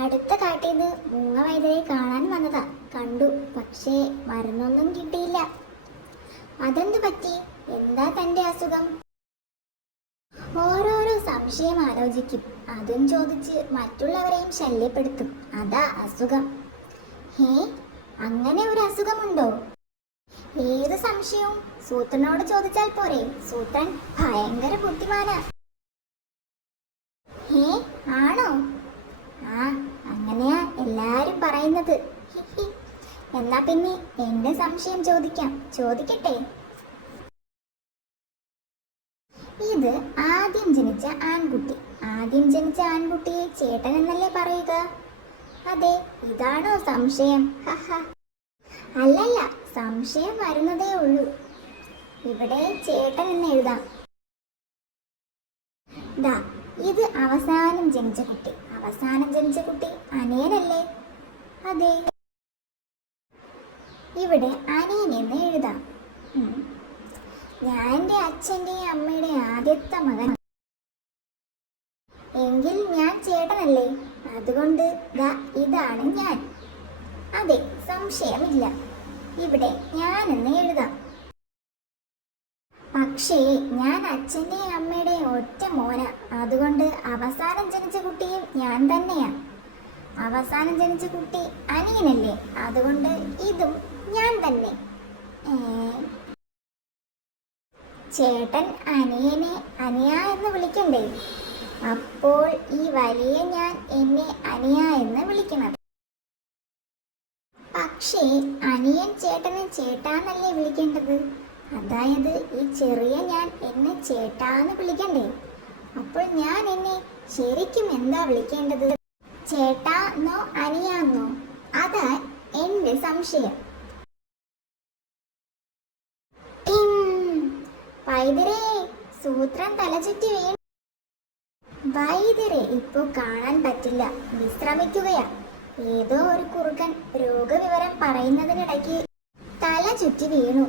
അടുത്ത കാട്ടിൽ നിന്ന് മൂങ്ങ വൈദ്യരെ കാണാൻ വന്നതാ. കണ്ടു, പക്ഷേ മരുന്നൊന്നും കിട്ടിയില്ല. അതെന്തു പറ്റി? എന്താ തന്റെ അസുഖം? ഓരോരോ സംശയം ആലോചിക്കും, അതും ചോദിച്ച് മറ്റുള്ളവരെയും ശല്യപ്പെടുത്തും. അതാ അസുഖം. ഹേ, അങ്ങനെ ഒരു അസുഖമുണ്ടോ? ഏത് സംശയവും സൂത്രനോട് ചോദിച്ചാൽ പോരെ? സൂത്രൻ ഭയങ്കര ബുദ്ധിമാനാ. ഹേ, ആണോ? ആ, അങ്ങനെയാ എല്ലാരും പറയുന്നത്. എന്നാ പിന്നെ എന്റെ സംശയം ചോദിക്കട്ടെ. ഇത് ആദ്യം ജനിച്ച ആൺകുട്ടിയെ ചേട്ടൻ എന്നല്ലേ പറയുക? അതെ, ഇതാണോ സംശയം? അല്ലല്ല, സംശയം വരുന്നതേ ഉള്ളൂ. ഇവിടെ ചേട്ടൻ എന്ന് എഴുതാം. ദാ, ഇത് അവസാനം ജനിച്ച കുട്ടി അനിയനല്ലേ? അതെ, ഇവിടെ അനിയൻ എന്ന് എഴുതാം. ഞാൻ എൻ്റെ അച്ഛൻ്റെയും അമ്മയുടെയും ആദ്യത്തെ മകൻ എങ്കിൽ ഞാൻ ചേട്ടനല്ലേ? അതുകൊണ്ട് ദാ ഇതാണ് ഞാൻ. അതെ, സംശയമില്ല. ഇവിടെ ഞാൻ എന്ന് എഴുതാം. പക്ഷേ ഞാൻ അച്ഛൻ്റെയും അമ്മയുടെയും ഒറ്റ മോന, അതുകൊണ്ട് അവസാനം ജനിച്ച കുട്ടിയും ഞാൻ തന്നെയാ. അവസാനം ജനിച്ച കുട്ടി അനിയനല്ലേ? അതുകൊണ്ട് ഇതും ഞാൻ തന്നെ. ചേട്ടൻ അനിയനെ അനിയ എന്ന് വിളിക്കണ്ടേ? അപ്പോൾ ഈ വലിയ ഞാൻ എന്നെ അനിയ എന്ന് വിളിക്കണം. പക്ഷേ അനിയൻ ചേട്ടനെ ചേട്ടാന്നല്ലേ വിളിക്കേണ്ടത്? അതായത് ഈ ചെറിയ ഞാൻ എന്നെ ചേട്ടാന്ന് വിളിക്കണ്ടേ? അപ്പോൾ ഞാൻ എന്നെ ശരിക്കും എന്താ വിളിക്കേണ്ടത്? ചേട്ടാന്നോ അനിയാന്നോ? അതാ എന്റെ സംശയം. വൈദ്യരെ, സൂത്രൻ തലചുറ്റി വീണു. വൈദ്യരെ ഇപ്പൊ കാണാൻ പറ്റില്ല, വിശ്രമിക്കുകയാ. ഏതോ ഒരു കുറുക്കൻ രോഗവിവരം പറയുന്നതിനിടയ്ക്ക് തല ചുറ്റി വീണു.